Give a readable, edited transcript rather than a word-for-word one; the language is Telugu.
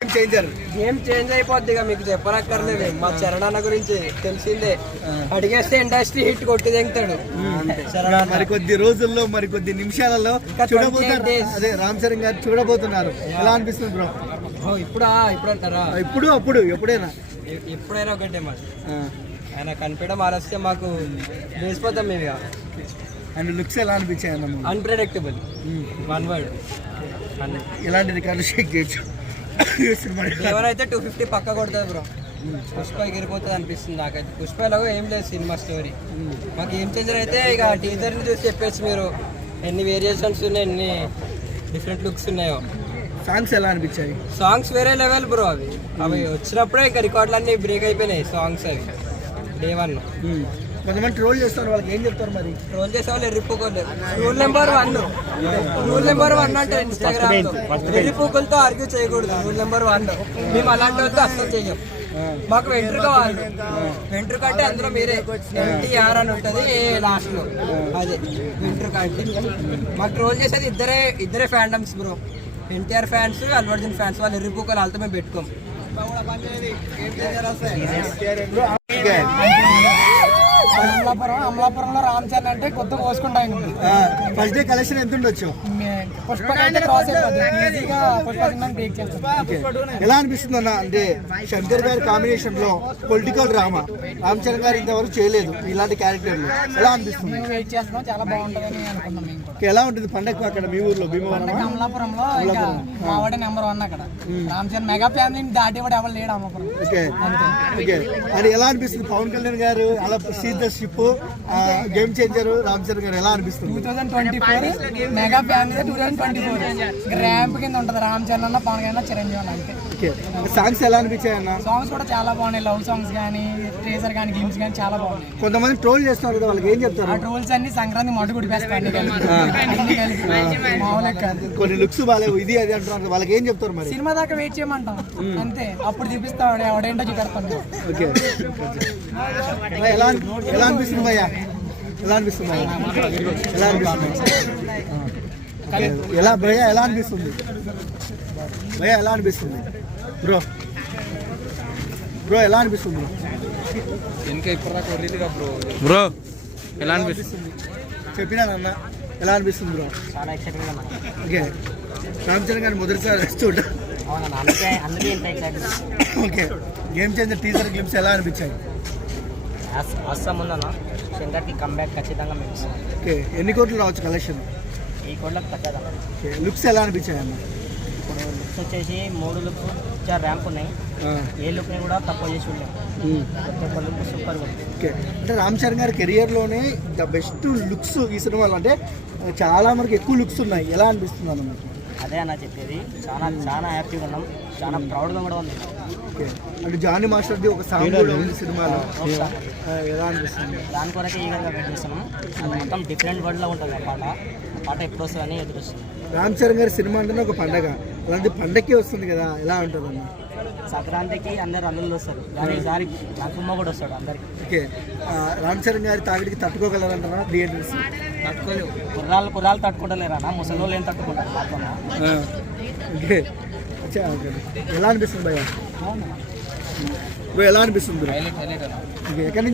గేమ్ చేంజ్ అయిపోద్ది ఇక మీకు చెప్పనక్కర్లేదు. మా చరణ్ అన్న గురించి తెలిసిందే, అడిగేస్తే ఇండస్ట్రీ హిట్ కొట్టి దింగుతాడు. మరికొద్ది రోజుల్లో మరికొద్ది నిమిషాలలో చూడబోతున్నారు. అదే రామ్ చరణ్ గారు చూడబోతున్నారు. ఎలా అనిపిస్తుంది బ్రో? ఇప్పుడు అంటారా? అప్పుడు ఎప్పుడైనా ఒకటే మరి ఆయన కనిపించడం ఆలస్యం మాకు వేసిపోతాం మేము. ఇక అండ్ లుక్స్ ఎలా అనిపించాయి అన్న? Unpredictable, one word. ఎలాంటి రికార్డు షేక్ చేయొచ్చు. ఎవరైతే 250 పక్క కొడుతుంది బ్రో. పుష్ప ఎగిరిపోతుంది అనిపిస్తుంది నాకైతే. పుష్ప ఎలాగో ఏం లేదు సినిమా స్టోరీ. మాకు ఏం చేంజర్ అయితే ఇక టీజర్ని చూసి చెప్పేసి మీరు ఎన్ని వేరియేషన్స్ ఉన్నాయి, ఎన్ని డిఫరెంట్ లుక్స్ ఉన్నాయో. సాంగ్స్ ఎలా అనిపించాయి? సాంగ్స్ వేరే లెవెల్ బ్రో. అవి వచ్చినప్పుడే ఇంకా రికార్డులు అన్నీ బ్రేక్ అయిపోయినాయి సాంగ్స్. అవి డే 1 కొంతమంది ట్రోల్ చేస్తారు, వాళ్ళకి ఏం చెప్తారు మరి? ట్రోల్ చేసే వాళ్ళు ఎర్రిపోకోలేదు. రూల్ నెంబర్ 1 అంటే ఇన్స్టాగ్రామ్ లో ఎర్రిపోకులతో ఆర్గ్యూ చేయకూడదు. రూల్ నెంబర్ 1 మేము అలాంటి వాళ్ళతో అసలు చెయ్యం. మాకు వెంట్రుక వాళ్ళు వెంట్రుక అంటే అందులో మీరే NTR అని ఉంటుంది లాస్ట్ లో, అదే వెంట్రుక అంటే. మాకు ట్రోల్ చేసేది ఇద్దరే fandoms bro. NTR fans, Allu Arjun fans. వాళ్ళు ఎర్రిపోకలు వాళ్ళతో మేము పెట్టుకోం. అమలాపురంలో రామ్ చరణ్ అంటే కొత్త కోసుకుంటాం. ఫస్ట్ డే కలెక్షన్ ఎంత ఉండొచ్చు? ఎలా అనిపిస్తుంది అన్న? అంటే శంకర్ గారి కాంబినేషన్ లో పొలిటికల్ డ్రామా రామ్ చరణ్ గారు ఇంతవరకు చేయలేదు ఇలాంటి క్యారెక్టర్. ఎలా అనిపిస్తుంది? చాలా బాగుంటుందని అనుకున్నాం. ఎలా ఉంటుంది పండగ అక్కడ మీ ఊర్లో? భీమవరం అమలాపురంలో మావాడే నెంబర్ 1 అక్కడ. రామ్ చరణ్ మెగా ఫ్యామిలీని దాటి కూడా ఎవరు లేడు అమలాపురం. ఓకే. అది ఎలా అనిపిస్తుంది? పవన్ కళ్యాణ్ గారు అలా ship game changer Ram Charan గారు ఎలా అనిపిస్తుంది? 2024 మెగా ఫ్యామిలీ 2024 ర్యాంప్ కింద ఉంటది. రామ్ చరణ్ అన్న, పవన్ కళ్యాణ్, చిరంజీవి అన్న. అంతే. సాంగ్స్ ఎలా అనిపించాయి అన్న? సాంగ్స్ కూడా చాలా బాగున్నాయి. లవ్ సాంగ్స్ కానీ, ట్రేజర్ కానీ, గేమ్స్ కానీ చాలా బాగున్నాయి. కొంతమంది ట్రోల్ చేస్తున్నారు కదా, వాళ్ళకి ఏం చెప్తారు? ఆ ట్రోల్స్ అన్ని సంక్రాంతి మడ్డు గుడిపేస్తాయి. కొన్ని లుక్స్ బాగాలేవు, ఇది అది అంటున్నారు. వాళ్ళకి ఏం చెప్తారు మరి? సినిమా దాకా వెయిట్ చేయమంటాం అంతే. అప్పుడు చూపిస్తాడు ఎవడేంటో చూపెడతాడు. ఓకే. ఎలా అనిపిస్తుంది భయ్యా? ఎలా అనిపిస్తుంది? ఎలా భయ్యా ఎలా అనిపిస్తుంది? భయ్యా ఎలా అనిపిస్తుంది బ్రో? ఎలా అనిపిస్తుంది బ్రో? ఎలా అనిపిస్తుంది? చెప్పినానన్న, ఎలా అనిపిస్తుంది బ్రో? చాలా ఎక్సైటింగ్. ఓకే. రామ్ చరణ్ గారు మొదటిసారి చూడ. Okay. Game changer teaser glimpse ఎలా అనిపించాయి? అస్సముందన్న శంకర్కి కంబ్యాక్ ఖచ్చితంగా మేము ఇస్తాం. ఓకే. ఎన్ని కోట్లు రావచ్చు కలెక్షన్? ఈ కోట్లకు తగ్గదా. లుక్స్ ఎలా అనిపించాయి అన్న? ఇప్పుడు లుక్స్ వచ్చేసి 3 లుక్స్ చాలా ర్యాంప్ ఉన్నాయి. ఏ లుక్ని కూడా తక్కువ చేసి ఉన్నాం. లుక్ సూపర్ ఉంది. ఓకే. అంటే రామ్ చరణ్ గారి కెరియర్లోనే ద బెస్ట్ లుక్స్ ఈ సినిమాలో. అంటే చాలా మనకి ఎక్కువ లుక్స్ ఉన్నాయి. ఎలా అనిపిస్తుంది అన్నమాట? అదే అన్న చెప్పేది. చాలా హ్యాపీగా ఉన్నాం, చాలా ప్రౌడ్గా కూడా ఉంది. ఓకే. అంటే జానీ మాస్టర్ది ఒక సాంగ్ కూడా ఉంది సినిమాలో. ఎలా అనిపిస్తుంది? దాని కొరకే ఈగర్గా వెయిట్ చేస్తున్నాం. అది మొత్తం డిఫరెంట్ వర్డ్లో ఉంటుంది ఆ పాట ఎప్పుడు వస్తుందని ఎదురుస్తుంది. రామ్ చరణ్ గారి సినిమా అంటేనే ఒక పండగ, అలాంటి పండగకి వస్తుంది కదా, ఎలా ఉంటుంది అన్న? సంక్రాంతికి అందరు అల్లుళ్ళు వస్తారు, కానీ ఈసారి నాకుమ్మ కూడా వస్తాడు అందరికి. ఓకే. రామ్ చరణ్ గారి తాగిడికి తట్టుకోగలరంటారా థియేటర్స్? తట్టుకోలేవు. కుర్రాలు తట్టుకుంటలేరా, ముసలి ఏం తట్టుకుంటారు మాత్రం. ఓకే. ఎలా అనిపిస్తుంది భయ్యా? ఎలా అనిపిస్తుంది? ఎక్కడి నుంచి